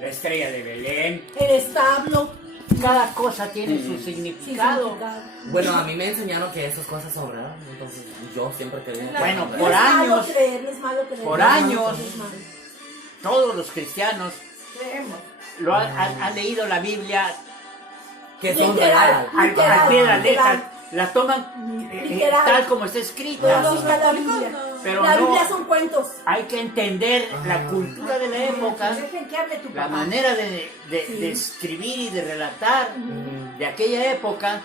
la estrella de Belén, el establo. cada cosa tiene su significado. Bueno, a mí me enseñaron que esas cosas son raras, entonces yo siempre creí. Bueno, No por es malo años, creer, no es malo creer. por No, años. no es malo. todos los cristianos Creemos. han leído la Biblia Que son Literal. reales. al pie de la literal. letra, la toman Literal. tal como está escrita. Pero no es la Biblia. Pero La no. Biblia son cuentos. Hay que entender la cultura de la época, Dejen que hable tu la papá. manera de escribir y de relatar de aquella época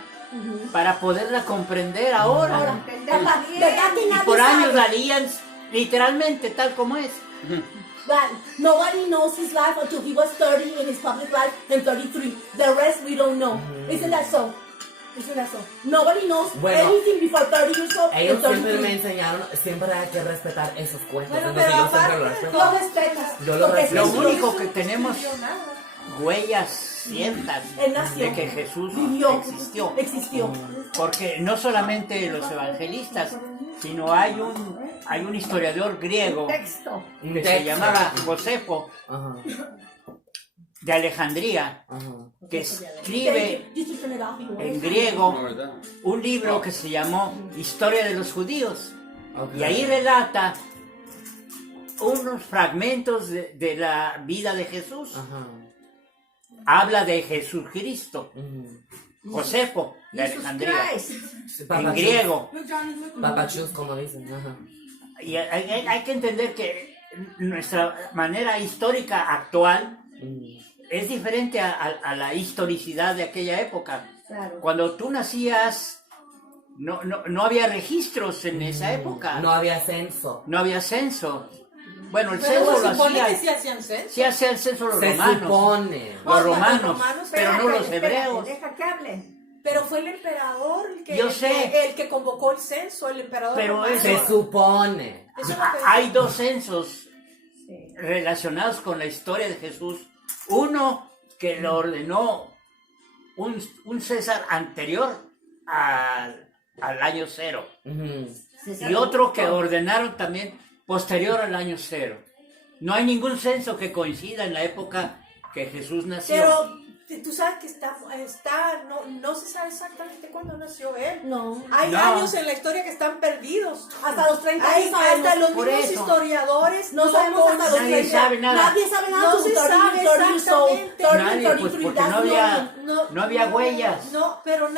para poderla comprender ahora. Ahora, papá, ¿verdad que Y nadie por años sabe? la leían literalmente tal como es. Right. Nobody knows his life until he was 30 in his public life and 33. The rest we don't know. Isn't that so? Isn't that so? Nobody knows Bueno, anything before 30 years old Ellos and siempre 33. me enseñaron, siempre hay que respetar esos cuentos. Bueno, Entonces pero yo siempre lo aparte, respeto. Lo respetas. Yo lo porque respeto. Lo Jesús único que tenemos huellas ciertas Él nació. de que Jesús vivió, existió. existió. Porque no solamente los evangelistas, sino hay un historiador griego Texto. que se llamaba Josefo Ajá, de Alejandría, ajá. que escribe Just to turn it off, you en want. griego un libro que se llamó Historia de los Judíos. Ok. Y ahí relata unos fragmentos de la vida de Jesús. Ajá. Habla de Jesucristo, Ujú. Josefo de Alejandría, Sí, en Papachus. griego. Papachus, como dicen. Ajá. Y hay que entender que nuestra manera histórica actual es diferente a la historicidad de aquella época. Claro. Cuando tú nacías, no había registros en esa época. No había censo. No había censo. Bueno, el Pero censo se lo supone que hacía. sí hacían censo. Sí hacían censo los Se romanos. supone. Los romanos, romanos, pero no los hebreos. Deja que hable. Pero fue el emperador Yo sé. el que convocó el censo, el emperador Pero romano. eso- Se supone. Eso es lo que Hay dice. dos censos relacionados con la historia de Jesús. Uno que lo ordenó un César anterior al año cero. Ujú. Y otro que ordenaron también posterior al año cero. No hay ningún censo que coincida en la época que Jesús nació. Pero tú sabes que no se sabe exactamente cuándo nació él. No. Hay No. años en la historia que están perdidos. Hasta los 30 Hay, años sabemos. hasta los Por mismos eso. historiadores No sabemos hasta los Nadie 30. sabe nada. Nadie sabe nada. No to se 30, sabe 30 years old, exactamente. 30, Nadie, pues, 33, porque that's no había- normal. No había huellas. No, pero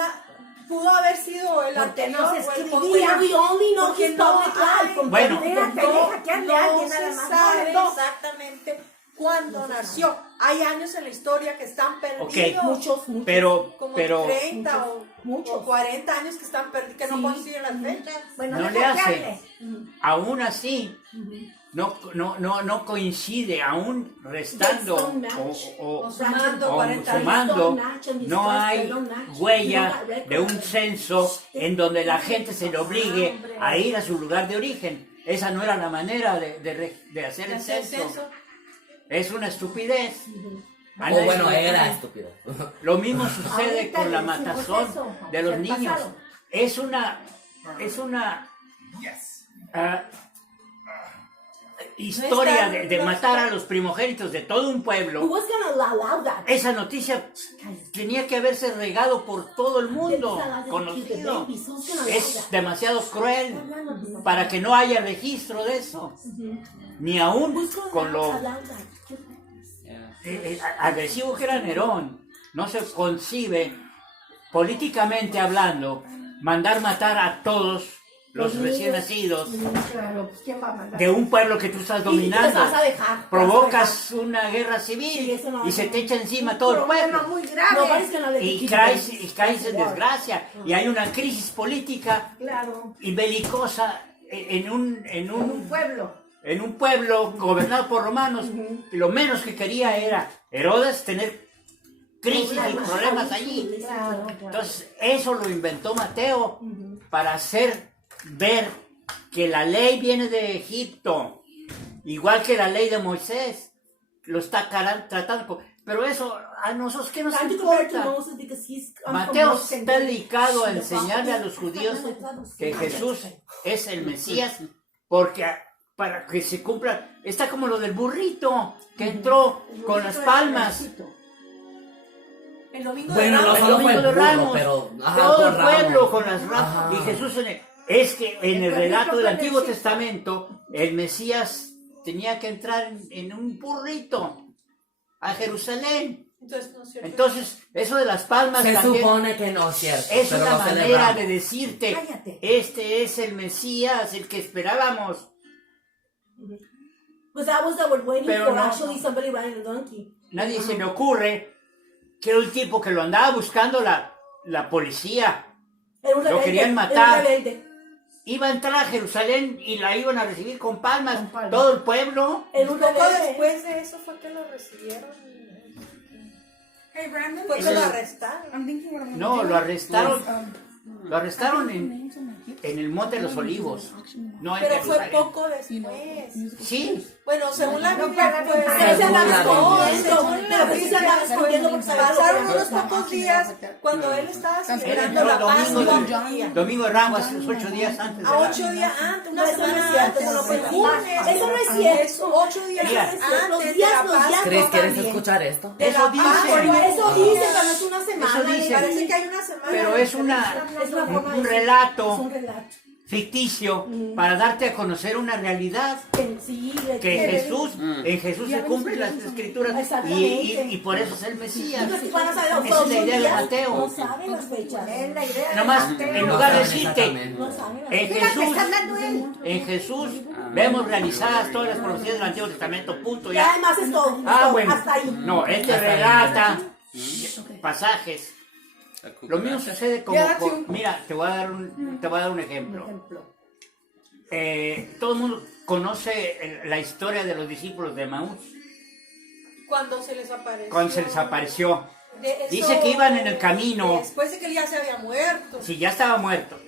pudo haber sido el Porque anterior. no se o el escribía. posterior. We only know Porque his no public hay- life from Bueno. Déjate, deja que hable No alguien se nada más. sabe No. exactamente cuándo nació. Hay años en la historia que están perdidos. Muchos. Pero, Como pero 30 muchos. o 40 años que están perdidos, que no Sí. coinciden las fechas. Bueno, no deja le que hace. hable. aún así no coincide, aún restando They don't match. o sumando o 40 años. sumando, Don't match and no discuss, hay they don't match. huella You don't got de un records. censo en donde la gente se le obligue a ir a su lugar de origen. Esa no era la manera de hacer el censo. Es una estupidez. A O nadie bueno, le- era estúpido. Lo mismo sucede Ahorita con la decimos matazón eso, de los del niños. pasado. Es una ah, historia de matar a los primogénitos de todo un Who pueblo. was gonna allow that? Esa noticia tenía que haberse regado por todo el mundo, conocido. Es demasiado cruel para que no haya registro de eso. Ni aún con lo agresivo que era Nerón. No se concibe, políticamente hablando, mandar matar a todos los recién nacidos Claro, pues ¿quién va a mandar? de un pueblo que tú estás Y dominando. te vas a dejar. Provocas una guerra Sí, civil eso no y se te echa encima todo el pueblo. muy grave. Nobody's gonna let you Y keep caes going. en desgracia. Y hay una crisis política Claro. y belicosa en un Pueblo. gobernado por romanos. Y lo menos que quería era Herodes tener crisis y problemas allí. Claro. Entonces, eso lo inventó Mateo para hacer ver que la ley viene de Egipto, igual que la ley de Moisés. Lo está tratando. Pero eso, a nosotros, ¿qué nos Trying to compare to importa? Moses because he's Mateo from Moses está and dedicado a the enseñarle a los prophet. judíos que Jesús es el Mesías, porque para que se cumpla. Está como lo del burrito que entró con las palmas. El domingo Bueno, de no Ramos. solo fue el Domingo de burro, Ramos, pero todo el con pueblo Ramos. con las ramas. Ajá. Y Jesús es que en el pueblito relato del fue Antiguo Egipto. Testamento, el Mesías tenía que entrar en un burrito a Jerusalén. Entonces, no es cierto. Entonces, eso de las palmas Se también supone que no es cierto. es pero una lo manera celebramos. de decirte, Cállate. este es el Mesías, el que esperábamos. Because that was that we're waiting Pero for no, actually somebody riding a donkey. Nadie se le ocurre que era un tipo que lo andaba buscando la policía. Era un Lo rebelde, querían era matar. un rebelde. Iba a entrar a Jerusalén y la iban a recibir con palmas. Con palmas. Todo el pueblo. Era un Poco rebelde. después de eso fue que lo recibieron. Hey Brandon, Fue que lo arrestaron. I'm thinking what I'm gonna No, do lo arrestaron. is, Lo arrestaron I en, think names on my hips. en el Monte de los Olivos. No en Pero fue Jerusalén. poco You know, después. musical Sí. Bueno, según la Biblia, pues, Pero se andaba Según la escondiendo. Biblia. Pero sí se andaba escondiendo porque sabía que pasaron lo unos querían pocos días cuando él estaba celebrando Entró la domingo Pascua. de, domingo de Ramos, 8 días antes. de A la- 8 días antes, No, una eso no es semana cierto, antes. eso no fue el así. lunes. Eso no es cierto. Es 8 días Mira. antes Los de días, la los días. Pascua. Chris, ¿quieres también. escuchar esto? De Eso la dice. Pascua. Eso dice, pero es una semana. Eso dice. Parece que hay una semana. Pero es una, Es una forma de un decir. relato Es un relato. ficticio para darte a conocer una realidad. Sí, Que en Jesús se cumplen las escrituras y por eso es el Mesías. Entonces, van a saber Esa es la idea de días, Mateo. No saben las fechas. Es la idea. Nomás, en lugar de decirte, No saben las en fechas. Jesús, en Jesús vemos realizadas todas las profecías del Antiguo Testamento, punto Ya ya. además es todo. es Ah, todo, bueno. Hasta ahí. No, él te Hasta ahí. relata pasajes. Lo mismo sucede como, Yeah, too. mira, te voy a dar un ejemplo. Todo el mundo conoce la historia de los discípulos de Maús, Cuando se les apareció. cuando se les apareció. De eso- Dice que iban en el camino. Después de que él ya se había muerto. Si ya estaba muerto.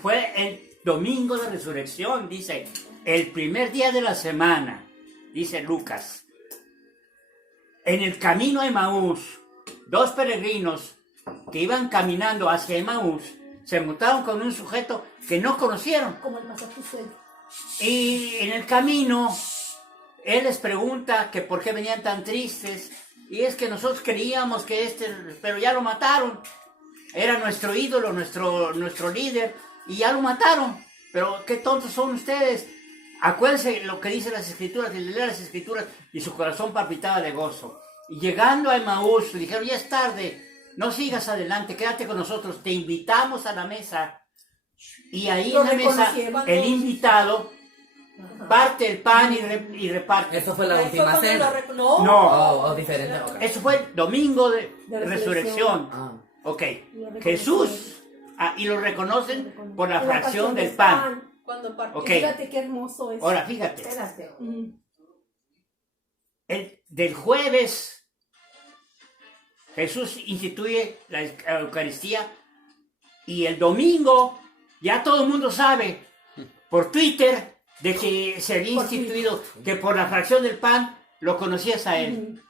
Fue el domingo de resurrección, dice, el primer día de la semana, dice Lucas. En el camino a Emaús, dos peregrinos que iban caminando hacia Emaús se encontraron con un sujeto que no conocieron. Como el Massachusetts. Y en el camino, él les pregunta que por qué venían tan tristes. Y es que nosotros creíamos que pero ya lo mataron. Era nuestro ídolo, nuestro líder, y ya lo mataron. Pero qué tontos son ustedes. Acuérdense lo que dicen las escrituras, y leer las escrituras, y su corazón palpitaba de gozo. Y llegando a Emaús, le dijeron, ya es tarde, no sigas adelante, quédate con nosotros, te invitamos a la mesa. Y ahí Lo en la mesa, reconocieron. el invitado parte el pan y reparte. Eso fue la Ahí fue última cuando cena. No. No. Oh, diferente. ok. Eso fue el domingo de De resurrección. Ah. Ok. Lo Jesús. Y lo reconocen por la fracción del pan. Cuando partió. Ok. Fíjate qué hermoso es. Ahora, fíjate. Espérate. Mm. Del jueves, Jesús instituye la Eucaristía. Y el domingo, ya todo el mundo sabe, por Twitter, de que se había Por instituido, que por la fracción del pan lo conocías a él.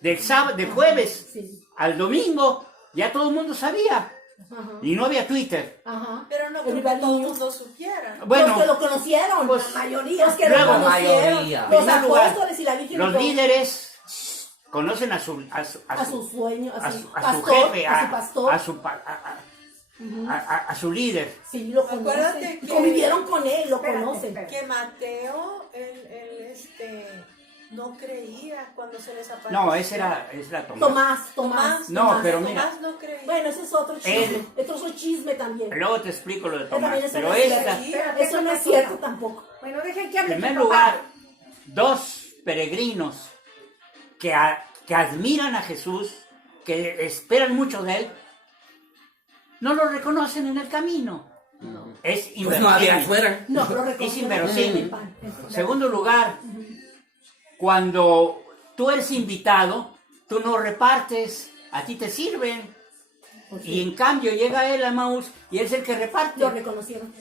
Del jueves Sí. al domingo, ya todo el mundo sabía. Ajá. Y no había Twitter. Ajá. Pero no creo que Everybody todo el knew. mundo supiera. Bueno, Los que lo conocieron, pues, la mayoría. Los que luego, lo conocieron. mayoría. Los En primer lugar, apóstoles y la Virgen. los y todo. líderes conocen a su A su sueño, a a su su pastor, jefe, a su pastor. a su líder. Sí, lo Acuérdate conocen. que- Convivieron con él, lo conocen. Que Mateo, no creía cuando se les apareció. No, ese era Tomás. Tomás. No, Tomás. pero Tomás mira. no creía. Bueno, ese es otro chisme. Él- Es otro chisme también. Luego te explico lo de Pero Tomás. también eso Pero no es esta, cierto. Eso no es cierto tampoco. Bueno, dejen que en hable primer tu papá. lugar, dos peregrinos que admiran a Jesús, que esperan mucho de él, no lo reconocen en el camino. Es Pues no había inverosímil. Twitter. No, lo reconocen. Es inverosímil. El pan. Segundo lugar, cuando tú eres invitado, tú no repartes, a ti te sirven. Pues Y en cambio llega él a Maús y él es el que reparte. Lo reconocieron.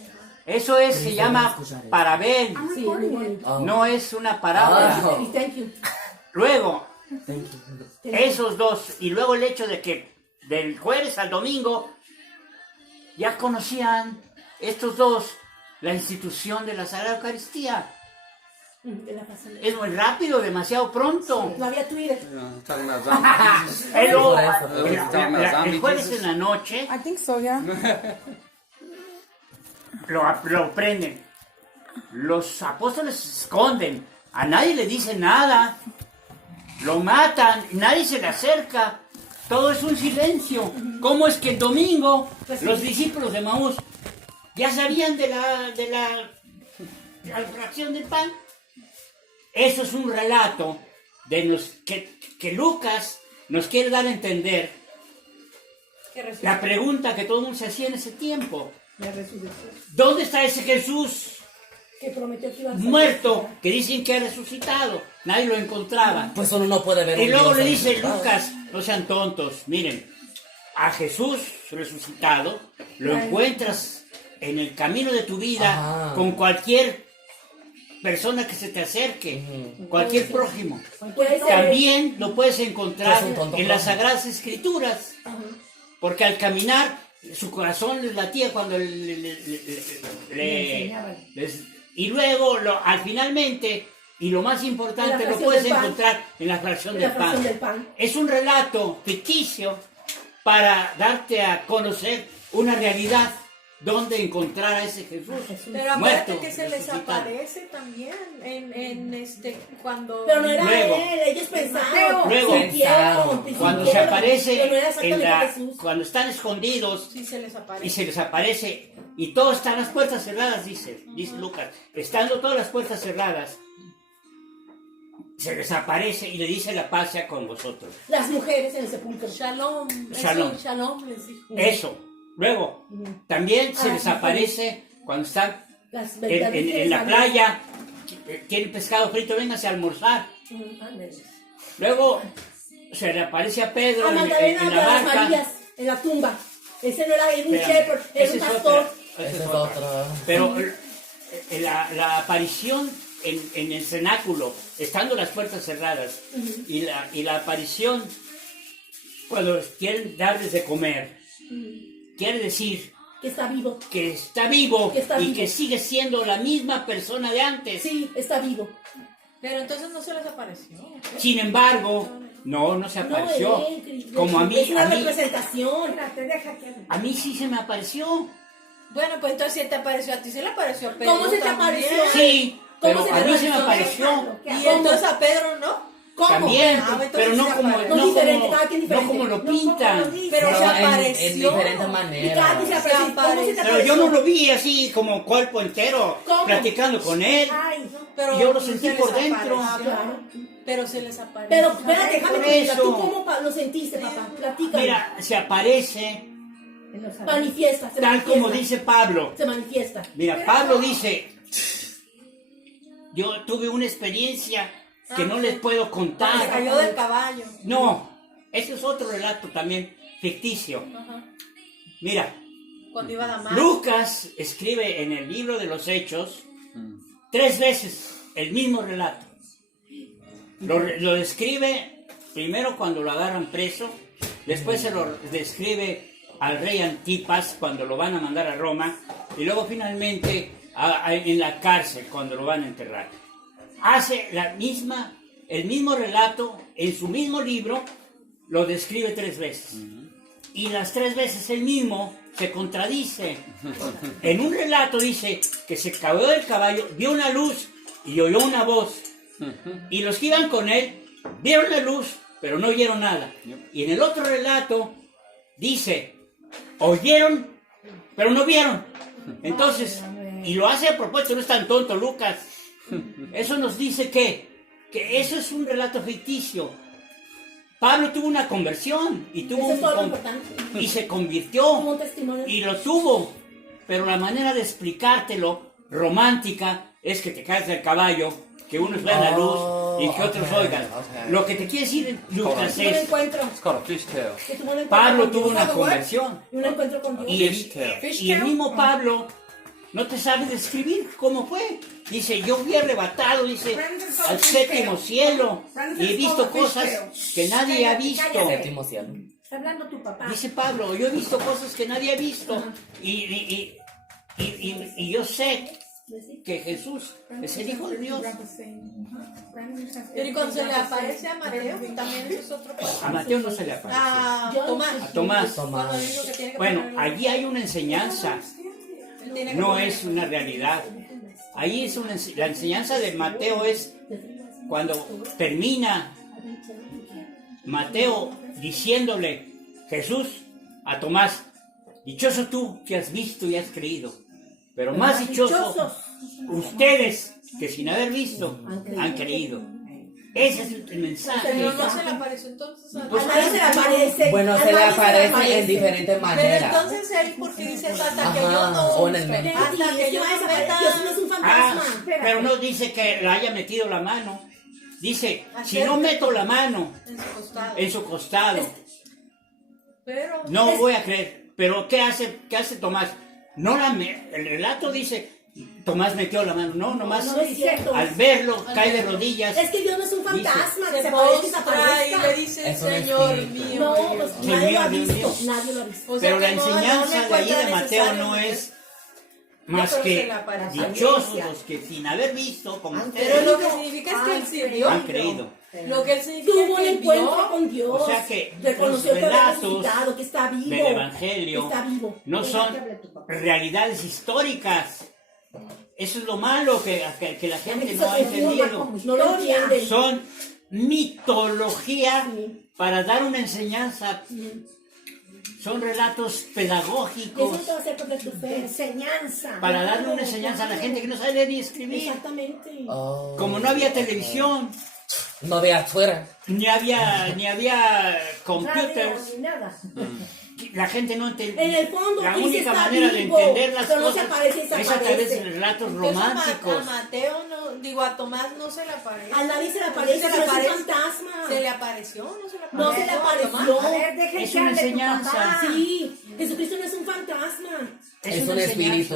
Eso se llama parabel, Sí, muy bonito. Oh. no es una parábola. Ah. Thank you. Luego, Thank you. esos dos, y luego el hecho de que del jueves al domingo ya conocían estos dos la institución de la Sagrada Eucaristía. De la fase del Es muy rápido, demasiado pronto. No había Twitter. Talking about zombies. Pero, Por eso. el jueves en la noche I think so, yeah. lo prenden. Los apóstoles se esconden. A nadie le dice nada. Lo matan. Nadie se le acerca. Todo es un silencio. ¿Cómo es que el domingo los discípulos de Maús ya sabían de la fracción del pan? Eso es un relato que Lucas nos quiere dar a entender la pregunta que todo el mundo se hacía en ese tiempo. La resurrección. ¿Dónde está ese Jesús Que prometió que iba a ser muerto que dicen que ha resucitado? Nadie lo encontraba. Pues uno no puede ver Y un luego Dios le dice resucitado. Lucas, no sean tontos, miren, a Jesús resucitado lo encuentras en el camino de tu vida Ajá. con cualquier persona que se te acerque, cualquier prójimo. Puede ser. También lo puedes encontrar Pues un tonto en las prójimo. Sagradas Escrituras, porque al caminar su corazón les latía cuando y luego al finalmente, y lo más importante, En la lo fracción puedes del pan. encontrar en la fracción La del fracción pan. del pan. Es un relato ficticio para darte a conocer una realidad donde encontrar a ese Jesús. Pero acuérdate muerto, que se les resucitado. aparece también cuando... Pero no era Luego. él, ellos pensaron. Luego. sintieron, Cuando se sintieron, aparece pero no era exactamente Jesús. cuando están escondidos Sí se les aparece. y se les aparece y todo están las puertas cerradas, dice Lucas, estando todas las puertas cerradas, se les aparece y le dice la paz sea con vosotros. Las mujeres en el sepulcro. Shalom. Shalom. Eso, shalom les dijo. Eso. Luego, también se les aparece cuando están Las en la playa, tienen pescado frito, vénganse a almorzar. Luego se le aparece a Pedro A en Magdalena de la las barca. Marías, en la tumba. Ese no era un Espérame, shepherd, era esa un es pastor. otra, esa Esa es es otra. otra. Pero la aparición en el cenáculo, estando las puertas cerradas, y la aparición cuando quieren darles de comer, quiere decir Que está vivo. que está vivo Que está y vivo. que sigue siendo la misma persona de antes. Sí, está vivo. Pero entonces no se les apareció. Sin embargo, no se apareció. No, él, Como a es una mí, representación. a mí sí se me apareció. Bueno, pues entonces si te apareció a ti, se le apareció a Pedro ¿Cómo se te también. apareció? Sí, ¿Cómo pero se a le mí se me realizó? apareció. Y entonces a Pedro no. ¿Cómo? También, Ah, entonces pero no se como, apareció. no diferente, como, cada quien no diferente. como lo No, pintan. como lo Pero se en apareció. diferentes ¿Y maneras. cada quien se apareció? ¿Cómo se te Pero apareció? yo no lo vi así como cuerpo entero, ¿Cómo? platicando con él. Ay, no. Pero Yo lo se sentí les por dentro. apareció. Claro. Pero se les apareció. Pero, espérate, déjame Por que te diga, eso. ¿tú cómo lo sentiste, papá? Platícame. Mira, se aparece Manifiesta, se tal manifiesta. como dice Pablo. Se manifiesta. Mira, Pablo dice, yo tuve una experiencia que no les puedo Se contar. cayó del caballo. No, ese es otro relato también ficticio. Ajá. Mira, Cuando iba a Damasco. Lucas escribe en el libro de los Hechos 3 veces el mismo relato. Lo describe primero cuando lo agarran preso, después se lo describe al rey Antipas cuando lo van a mandar a Roma y luego finalmente en la cárcel cuando lo van a enterrar. Hace el mismo relato en su mismo libro, lo describe 3 veces. Y las 3 veces el mismo se contradice. En un relato dice que se cayó del caballo, vio una luz y oyó una voz. Y los que iban con él vieron la luz, pero no oyeron nada. Y en el otro relato dice, oyeron, pero no vieron. Entonces, y lo hace a propósito, no es tan tonto Lucas. Eso nos dice que eso es un relato ficticio. Pablo tuvo una conversión y Eso es todo lo importante. y se Como convirtió un testimonio. y lo tuvo, pero la manera de explicártelo romántica es que te caes del caballo, que unos vean la luz y que otros ok, oigan. ok. Lo que te quiere decir Lucas Tuvo un es, encuentro. It's called a fishtail. Que tuvo un encuentro Pablo con tuvo Dios. una conversión Y un encuentro con Dios. y el mismo Pablo no te sabe describir cómo fue. Dice, yo fui arrebatado, dice, al séptimo cielo y he visto cosas que nadie ha visto. Séptimo cielo. Está hablando tu papá. Dice Pablo, yo he visto cosas que nadie ha visto y yo sé que Jesús es el Hijo de Dios. Pero y cuando se le aparece a Mateo, también eso es otro paso. A Mateo no se le aparece. A A Tomás. Cuando dijo que tiene que Bueno, ponerlo- allí hay una enseñanza, él tiene que no ponerlo. es una realidad. Ahí es la enseñanza de Mateo es cuando termina Mateo diciéndole Jesús a Tomás, dichoso tú que has visto y has creído, pero más dichosos ustedes que sin haber visto han creído. Ese es el mensaje. Pero no se le apareció entonces a Pues A nadie se le aparece. Bueno, a se le nadie aparece en diferentes Pero maneras. entonces él, porque dice hasta que Ajá, yo no. o en el medio. Hasta que yo no meta. Dios no es un Ah, fantasma. pero no dice que le haya metido la mano. Dice, si no Acércate. meto la mano En su costado. en su costado, Pero. no voy a creer. Pero ¿qué hace Tomás? El relato dice, Tomás metió la mano. No, nomás No es cierto. al verlo cae de rodillas. Es que Dios no es un fantasma que Se se aparece y postra y le desaparezca. dice, Es un Señor espíritu. mío. No, Dios pues mío". nadie lo ha Dios visto. mío. Nadie lo ha visto. O sea Pero la que no enseñanza me de ahí encuentra de Mateo necesario, no porque- es más pero se que le apareció. dichosos los que sin haber visto, como Pero ustedes, lo que significa es que él sirvió. han creído. Lo que él significa Tuvo es un que él encuentro vio. con Dios. O sea que reconoció los que había relatos resucitado, que está vivo. del Evangelio Está vivo. no son realidades históricas. Eso es lo malo que la gente no ha entendido. No lo entienden. Son mitología para dar una enseñanza. Son relatos Eso pedagógicos no te va a hacer perder tu fe. Enseñanza. para darle una enseñanza a la gente que no sabe leer ni escribir. Exactamente. Oh. Como no había televisión, No vea Twitter. ni había computers, Ni nada. la gente no entendía. En el fondo, La tú dices, única está manera de vivo, entender las pero no se cosas aparece y es a través desaparece. de relatos Entonces, románticos. A Mateo no, digo, a Tomás no se le aparece. A nadie se le aparece, Se le no es un aparece. fantasma. ¿Se le apareció o no se le apareció? No se le a apareció. Tomás? Es una enseñanza. Sí, Jesucristo no es un fantasma. Es una un enseñanza. espíritu.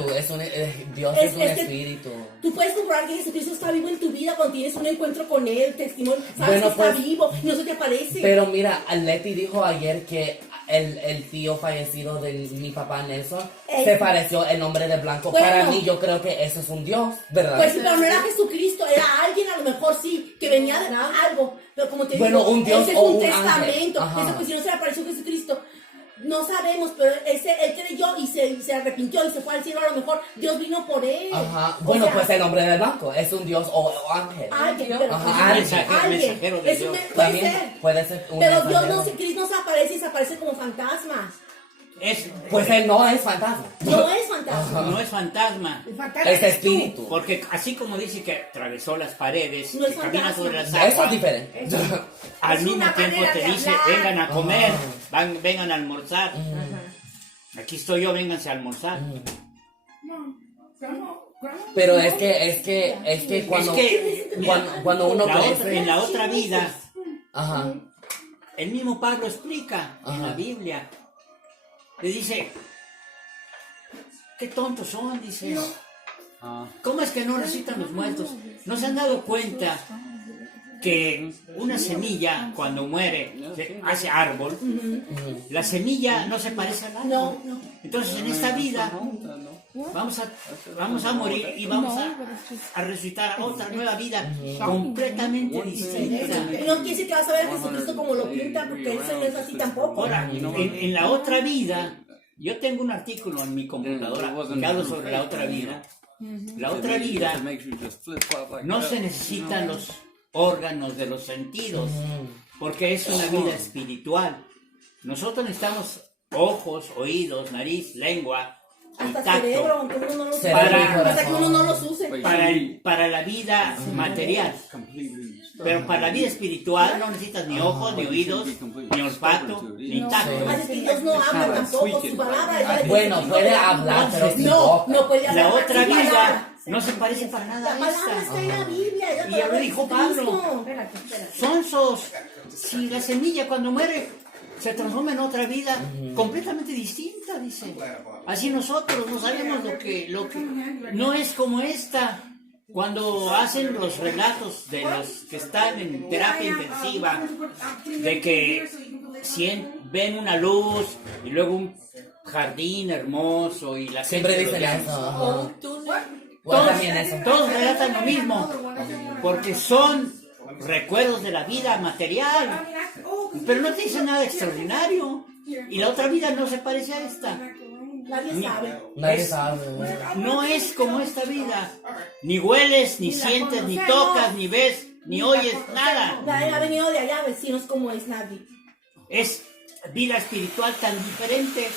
Dios Es- es un es que- espíritu. Tú puedes comprobar que Jesucristo está vivo en tu vida cuando tienes un encuentro con Él, testimonio, sabes Bueno, que está pues- vivo, no se te aparece. Pero mira, Leti dijo ayer que el tío fallecido de mi papá Nelson se pareció el hombre de blanco. Bueno. Para mí, yo creo que ese es un Dios, ¿verdad? Pues sí, pero no era Jesucristo, era alguien a lo mejor sí, que venía de algo, pero como te Bueno, digo, un Dios ese es o un un testamento, ángel. Ajá. eso pues si no se le apareció Jesucristo, no sabemos, pero él creyó y se arrepintió y se fue al cielo, a lo mejor Dios vino por él. Ajá. O Bueno, sea, pues el hombre de blanco es un Dios o ángel. alguien, pero Ajá, pues, alguien. Mensajero de es un- Dios. puede También ser, puede ser un pero Dios mensajero. no, Cristo no se aparece y se aparece como fantasma, Pues él no es fantasma. no es fantasma. no es fantasma. Es espíritu. Porque así como dice que atravesó las paredes, No es que camina fantasma. sobre las Eso es aguas, diferente. al Es mismo una tiempo manera te de dice, hablar. vengan a comer, Ajá. vengan a almorzar. Aquí estoy yo, vénganse a almorzar. Pero es que cuando, cuando uno crece. En la otra vida, Ajá. el mismo Pablo explica en Ajá. la Biblia. Le dice, qué tontos son, dice. ¿Cómo es que no resucitan los muertos? ¿No se han dado cuenta que una semilla cuando muere se hace árbol? La semilla no se parece al árbol. No, no. Entonces en esta vida vamos a morir y vamos a resucitar otra nueva vida completamente distinta. Y no quiere decir que vas a ver a Jesucristo como lo pinta, porque eso no es así tampoco. Ahora, en la otra vida, yo tengo un artículo en mi computadora que hablo sobre la otra vida. La otra vida no se necesitan los órganos de los sentidos, porque es una vida espiritual. Nosotros necesitamos ojos, oídos, nariz, lengua y Hasta tacto cerebro, aunque uno no los use. Cerebro y Hasta que uno no corazón. los use. para la vida material. Pero para la vida espiritual no necesitas ni ojos, ni oídos, ni olfato, ni tacto. Así que Dios no habla tampoco, su palabra es la que Bueno, se puede dice. hablar, pero sin No, boca. no puede hablar. La otra su vida palabra. no se parece para nada La a palabra esta. está en la Biblia. Es la Y palabra ya lo de dijo Jesucristo. Pablo. Sonsos, si la semilla cuando muere se transforma en otra vida completamente distinta, dice. Así nosotros no sabemos lo que no es como esta. Cuando hacen los relatos de los que están en terapia intensiva, de que ven una luz y luego un jardín hermoso y la Siempre gente dicen lo llama. eso. O Ajá. un túnel. También eso. todos relatan lo mismo, porque son recuerdos de la vida material, pero no te dice nada extraordinario. Y la otra vida no se parece a esta. Nadie sabe. Nadie sabe. No es como esta vida. Ni hueles, ni sientes, ni tocas, ni ves, ni oyes, nada. Nadie ha venido de allá a decirnos cómo es nadie. Es vida espiritual tan diferente.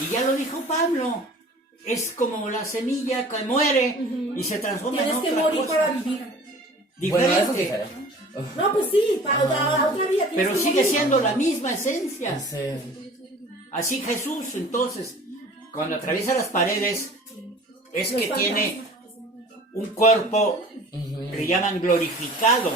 Y ya lo dijo Pablo. Es como la semilla que muere y se transforma en Tienes que otra morir cosa. para vivir. Bueno, eso es Diferente. diferente. No, pues sí, para otra vida tienes Pero que sigue morir. siendo la misma esencia. Sí. Así Jesús, entonces, cuando atraviesa las paredes, es Los que tiene fantasmas. un cuerpo que le llaman glorificado.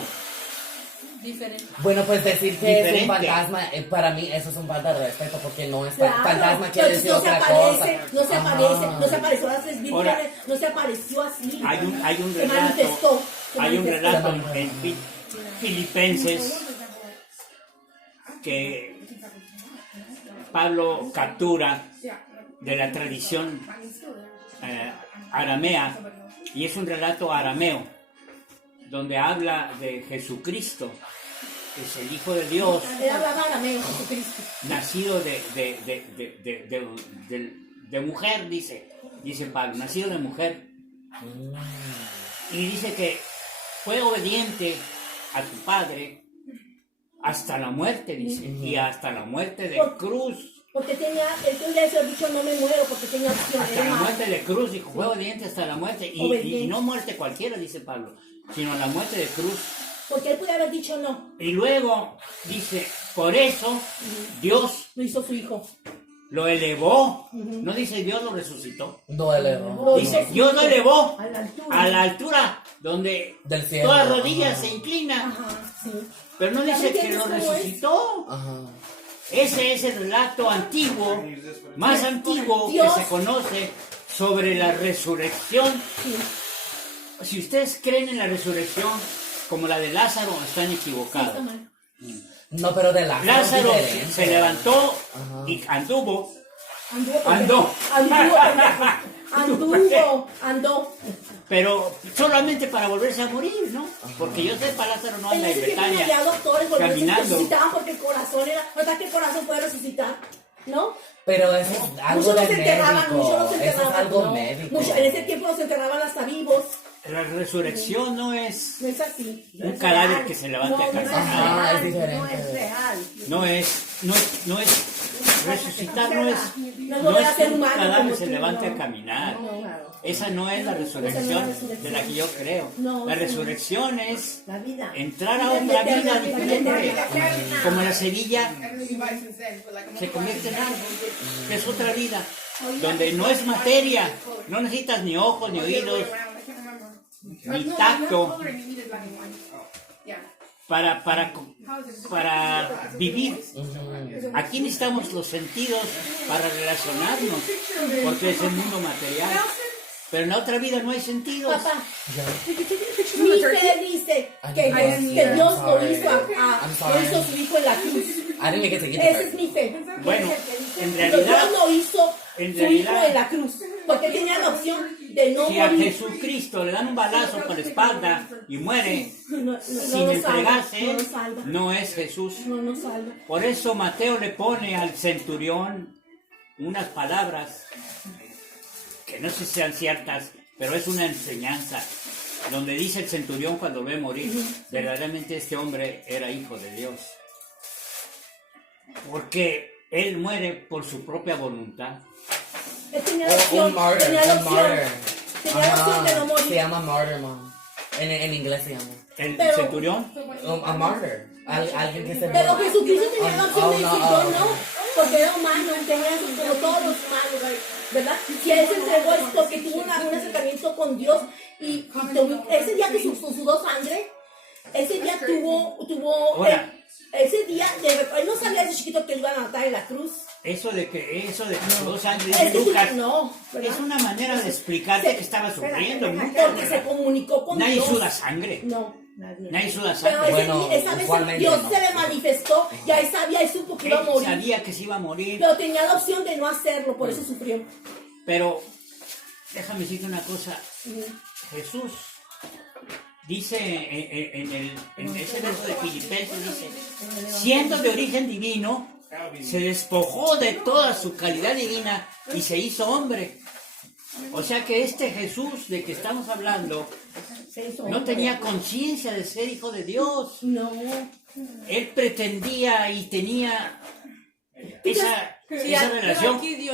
Diferente. Bueno, pues decir que es un Diferente. fantasma, para mí eso es un falta de respeto porque no es Claro, fantasma quiere entonces decir no se otra aparece, cosa. no se Ajá. aparece, no se apareció a las tres Ahora, vírgenes, no se apareció así. Hay un Se relato, manifestó, se hay un manifestó. relato en Filipenses que Pablo captura de la tradición aramea, y es un relato arameo donde habla de Jesucristo, que es el Hijo de Dios, Él hablaba arameo, Jesucristo. nacido de mujer, dice Pablo, nacido de mujer. Y dice que fue obediente a su padre hasta la muerte, dice, y hasta la muerte de cruz. Porque él tendría que haber dicho no me muero, porque tenía opción. Hasta era la más. muerte de cruz, dijo, fue obediente hasta la muerte. Y Obediente. no muerte cualquiera, dice Pablo, sino la muerte de cruz. Porque él podía haber dicho no, Y luego dice, por eso Dios lo hizo su hijo. lo elevó. No dice Dios lo resucitó. Duele, ¿no? Lo Dice, hizo su Dios lo hijo. elevó A la altura. a la altura donde Del cielo. toda rodilla Ajá. se inclina. Ajá, sí. Pero no ¿Ya dice que entiendes lo cómo es? resucitó. Ajá. Ese es el relato antiguo, más antiguo que Dios. se conoce sobre la resurrección. Sí. Si ustedes creen en la resurrección como la de Lázaro, están Sí, está equivocados. mal. No, pero de Lázaro. Lázaro es diferente. se levantó Ajá. y anduvo. Andó. Andó. Pero solamente para volverse a morir, ¿no? Porque yo sepa, Lázaro no En anda en ese tiempo no Betania. había doctores, porque caminando. resucitaban porque el corazón era, no está que el corazón puede resucitar, ¿no? Pero eso es algo Muchos de los enterraban, médico. muchos los Eso enterraban. es algo no. médico. En ese tiempo los enterraban hasta vivos, La resurrección no es no es así. un cadáver que se levante a No, no es caminar. Ajá, es real, diferente. no es real. No es resucitar, no es No es volver a que ser un humano cadáver como se tú, levante no. a caminar. No. Esa no es la Esa resurrección no es la resurrección. de la que yo creo. No, La esa no. resurrección es La vida. entrar a otra vida diferente. Como la semilla se Se convierte en árbol, que es otra vida, donde no es materia, no necesitas ni ojos, ni oídos, ni tacto para vivir. Aquí necesitamos los sentidos para relacionarnos, porque es el mundo material. Pero en la otra vida no hay sentidos. Papá, mi fe dice que Dios lo hizo lo hizo su hijo en la cruz. I didn't get to get Esa the es mi fe. Bueno, en Dios realidad, lo hizo en su hijo realidad, en la cruz. Porque tenía la opción de no si a morir. Jesucristo le dan un balazo por la espalda y muere No sin nos salva, entregarse, no nos salva. no es Jesús. No nos salva. Por eso Mateo le pone al centurión unas palabras que no sé si sean ciertas, pero es una enseñanza, donde dice el centurión cuando ve morir, verdaderamente este hombre era hijo de Dios. Porque él muere por su propia voluntad. Él tenía la opción. Un martyr, Tenía la un opción. martyr. Tenía la opción de no Se morir. llama martyr, mom. En inglés se llama. El Pero- centurión, A martyr. Alguien que se Pero Jesucristo tenía la opción de decir no. yo no, porque era humano, tenía como todos los humanos, ¿verdad? Si él se entregó es porque tuvo un acercamiento con Dios y ese día que sudó sangre, ese día tuvo Ahora. ese día, él no sabía desde chiquito que lo iban a matar en la cruz. eso de que por 2 años Es dice que Lucas, no, ¿verdad? es una manera de explicarte que estaba sufriendo mucho. Porque se comunicó con Nadie Dios. suda sangre. No, nadie. Nadie suda Pero sangre. Bueno, esa vez usualmente Dios no. se le manifestó y ahí sabía y supo que iba a Él morir. sabía que se iba a morir. Pero tenía la opción de no hacerlo, por eso sufrió. Pero déjame decirte una cosa. Jesús dice en ese verso de Filipenses, dice, siendo de origen divino, se despojó de toda su calidad divina y se hizo hombre. O sea que este Jesús de que estamos hablando no tenía conciencia de ser hijo de Dios. No. Él pretendía y tenía esa relación. Aquí dio,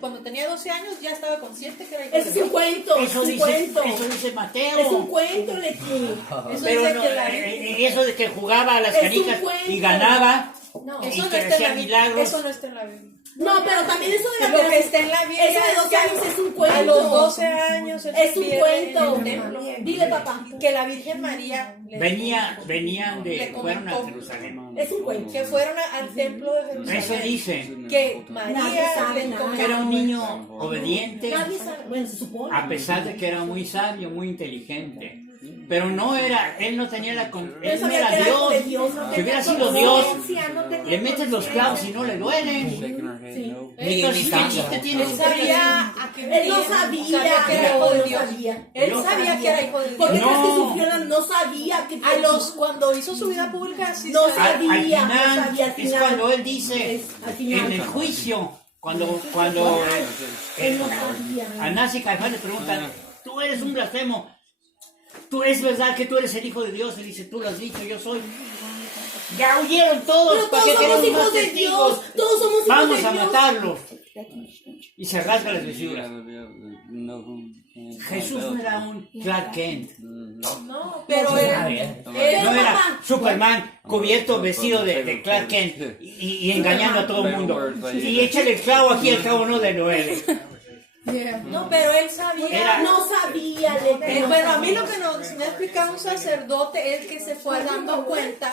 cuando tenía 12 años ya estaba consciente que era hijo de Ese es Dios. un cuento, es Eso un dice, cuento. eso dice Mateo. Es un cuento, Leti. Eso Pero dice no, que la y eso de que jugaba a las Es un canicas cuento. y ganaba No, y eso no que está en hacía la Biblia. milagros. Eso no está en la Biblia. No, pero también eso de la Lo que está en la Biblia Eso de 12 años es un cuento. A los 12 años él Es se un pierde cuento. en el templo. Dile, papá. Que la Virgen María Venían fueron a Jerusalén. Es un cuento. que fueron al templo de Jerusalén. Eso dice, Que Nadie María sabe le nada. que era un niño obediente, Nadie sabe. Bueno, se supone. a pesar de que era muy sabio, muy inteligente. Pero no era, él no tenía él no sabía era que era hijo de Dios. Dios, no Si hubiera sido Dios, le metes los clavos y no le duelen. Shaking our head, no. Entonces, ¿qué chiste tiene Él eso? sabía a qué Él no venía, sabía que era hijo de no Dios. sabía. Él No sabía que era hijo de Dios. ¿Por qué crees que No. sufrió? No sabía que Cuando hizo su vida pública, sí No sabía. Al sabía, no final, sabía, al es final. cuando él dice, Es al final. en el juicio, cuando Él no sabía. Anás y Caifás le preguntan, tú eres un blasfemo, tú es verdad que tú eres el hijo de Dios, y dice, tú lo has dicho, yo soy. Ya huyeron todos, Pero ¿para todos qué somos queremos hijos más de testigos? Dios. Todos somos hijos Vamos de a Dios. matarlos. Y se rasga las vestiduras. No, Jesús no era un Clark Kent. No, pero Está él, bien. No era Superman cubierto, vestido de Clark Kent y engañando a todo el mundo. Y échale el clavo aquí, el clavo no de Noel. no, pero él sabía. Era- No sabía, Leti. Bueno, a mí lo que me ha explicado un sacerdote es que se fue dando cuenta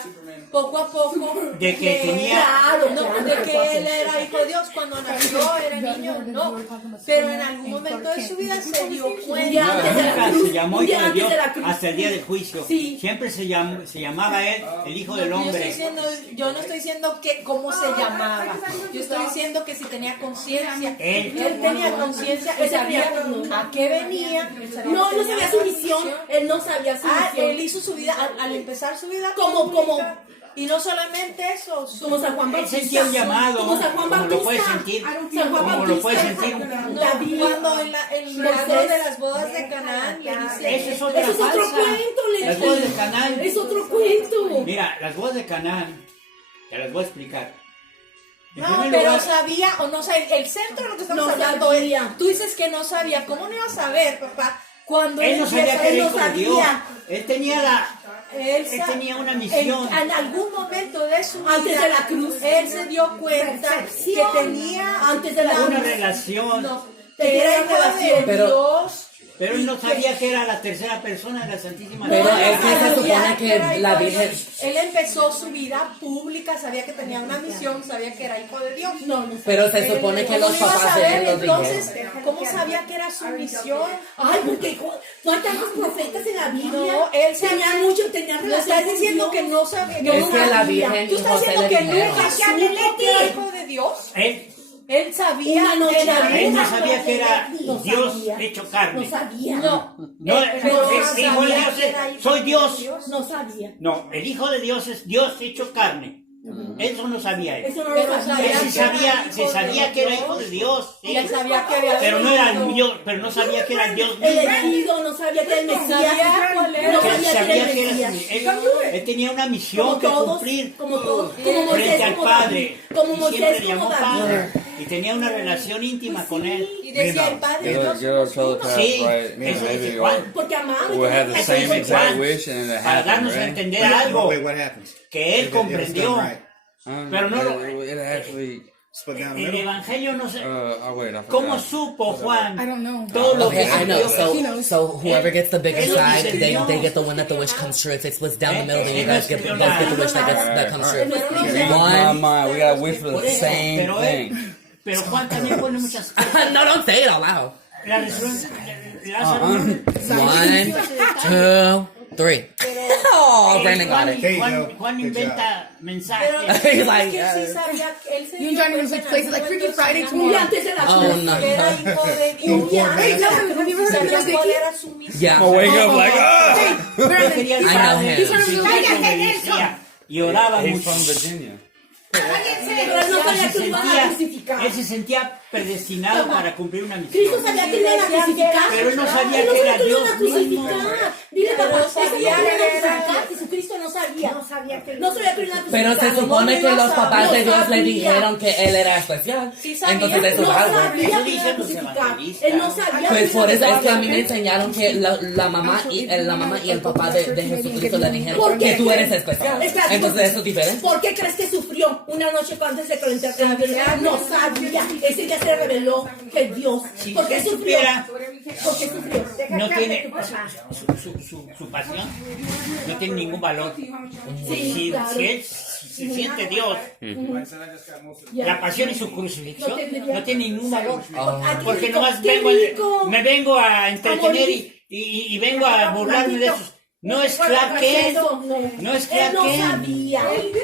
poco a poco De que tenía- Claro, no, claro. de que él era hijo de Dios cuando nació, era niño, no, pero en algún momento de su vida se dio Un día cuenta. antes de la Nunca cruz. se llamó Un hijo día de antes Dios de la cruz. hasta el día del juicio. Sí. Siempre se llamaba él el hijo del Yo hombre. yo no estoy diciendo que cómo se llamaba, yo estoy diciendo que si tenía conciencia, Él tenía conciencia y sabía a qué venía. No, él no sabía su misión. Él no sabía su Él misión. hizo su vida, al empezar su vida Como- pública, y no solamente eso, Como San Juan Él Bautista. sentía un llamado, Como San Juan como lo puedes Bautista. sentir, San Juan como lo Bautista. puedes sentir. David. cuando en el milagro de las bodas de Canaán le dice, Ese es otra Eso es otro falsa. cuento, Leti. Las bodas de Canaán. Es otro cuento. Mira, las bodas de Canaán, te las voy a explicar. En no, primer pero lugar, sabía o no sabía, el centro de lo que estamos No hablando es, sabía. tú dices que no sabía, ¿cómo no iba a saber, papá? Cuando él no sabía que él era no hijo de Dios. sabía. Él tenía él tenía una misión. En algún momento de su vida, Antes de la cruz. él se dio cuenta Perfección. que tenía Antes de la una cruz. relación. no, Tenía que era una hijo de relación. Pero- Dios. Pero él no sabía que era la tercera persona de la Santísima Pero Trinidad. es que se supone que era hijo la de Virgen... Dios. Él empezó su vida pública, sabía que tenía una misión, sabía que era hijo de Dios. No, no. Pero se supone que los ¿Cómo iba a papás de saber, él lo entonces, dijeron. ¿cómo sabía que era su misión? Ay, porque no hay tantos profetas en la Biblia. No, él sabía- tenía mucho, tenía No relación estás con diciendo Dios. que no sabía. No Es que la sabía. Virgen Tú y estás José diciendo le que dijeron. nunca supo que era hijo de Dios. Él sabía Una noche que era antes. Él no una sabía que era No Dios sabía. hecho carne. No sabía. No, No, pero el hijo de Dios es, soy Dios. No sabía. No, el hijo de Dios es Dios hecho carne. Eso no sabía él. Eso no Pero lo sabía. Él sí que era sabía, hijo se sabía de que era Dios. hijo de Dios. sí. Y él sabía que había Pero no era el venido. Dios, pero no sabía que era el Dios El mismo. elegido no sabía que era el Mesías. Sabía cuál era. No Que él sabía que era sabía el que era Mesías. él tenía una misión Como que todos, cumplir como todos, como Moisés, frente al como Padre. David, como Y Moisés, siempre le como llamó David. Padre. Y tenía una relación íntima con él. Y decía el Padre Get Dios. our telepath Sí, right, eso maybe dice we'll, Juan. Porque amaba. we'll have the Eso same dijo exact Juan. wish and it Para happened, darnos a right? entender algo Wait, what happens? que él It was comprendió. done right. Pero no lo- It actually. Split down the El middle. evangelio no sé. Wait, I ¿Cómo forgot. supo Juan I don't know. todo lo Okay, que I know. sintió? So whoever gets the bigger Eso side, dice they Dios. get the one that the wish comes true. If it splits down the middle, then you Él guys get the escribió wish that comes true. Read my One. mind. We gotta wish for Por the eso, same pero thing. pero Juan también pone muchas cosas. No, don't say it out loud. La resurrección, Lázaro, One, two, 3. Oh, Brandon got it. Juan, There you Juan, go. Juan Good inventa mensajes. Pero He's like, es que él sí sabía que él se You dio Johnny was cuenta like, en places algún like Freaky momento Friday el Un día Señor antes de las Oh, tres. no. que era hijo de Dios. Un día Hey, antes. no, have you ever heard of Sabía Lil cuál Dicky? era su misión. Yeah. I'm wake up like, ah! Brandon, Quería he's I know saber, him. He's one of sí, those como guys. me decía, y oraba He's mucho. from Virginia. Pero él no sabía que lo iban a crucificar. Él se sentía predestinado para cumplir una Cristo misión. sabía que lo iban a crucificar. Pero él no sabía Él no que era sabía que lo Dios iban a mismo. crucificar. Dile, Pero papá, no eso no lo sabía iban a que era- crucificar. Jesucristo no sabía. No sabía que lo iban a crucificar. Pero se supone que los papás de Dios le sabía. dijeron que él era especial. Sí sabía. Entonces eso No es algo. sabía que lo iban a dicen los crucificar. evangelistas. Él no sabía. Pues que por eso iban a es que a mí me crucificar. enseñaron que la mamá y el papá de Jesucristo le dijeron ¿Por qué que tú eres crees? especial. Espera, Entonces eso es diferente. ¿Por qué crees que sufrió una noche antes de que lo enterraran? No sabía. Ese día se reveló que Dios. Si ¿Por qué usted sufrió? supiera, ¿Por qué sufrió? no tiene su pasión, no tiene ningún valor. Sí, Si, claro. si él se siente Dios, Ya. la pasión y su crucifixión no tiene ningún valor. Ah, qué Porque rico, nomás qué vengo, rico. me vengo a entretener morir. y vengo a burlarme de esos. No es Clark Kent, no es Él Clark no Kent. sabía.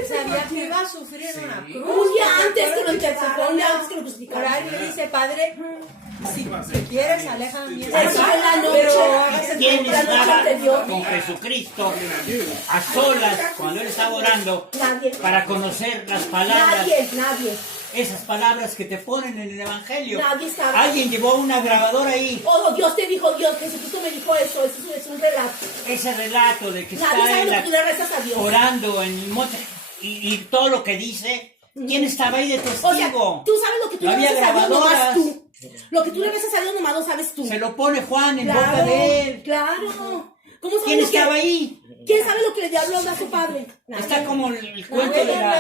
Sabía que iba a sufrir en una cruz. Un día antes que lo enterraran, un día antes que lo crucificaran. Ahora él le dice, Padre, si quieres, aleja de mí. Eso fue la noche. Pero hágase ¿Quién La noche estaba anterior. con Jesucristo a solas cuando él estaba orando Nadie. para conocer las palabras, Nadie. esas palabras que te ponen en el Evangelio? Nadie estaba. Alguien llevó una grabadora ahí, Oh, Dios te dijo, Dios, Jesucristo me dijo eso es un relato. ese relato de que Nadie está sabe en lo que la, tú le rezas a Dios. orando en el monte y todo lo que dice. ¿Quién estaba ahí de O sea, testigo? tú sabes lo que tú No le había rezas a Dios nomás grabadoras. tú. Lo que tú le rezas a Dios nomás lo sabes tú. Se lo pone Juan en boca Claro, de él. claro. ¿Cómo sabes ¿Quién lo que- estaba ahí? ¿Quién sabe lo que el diablo habla a su padre? Está como el cuento de la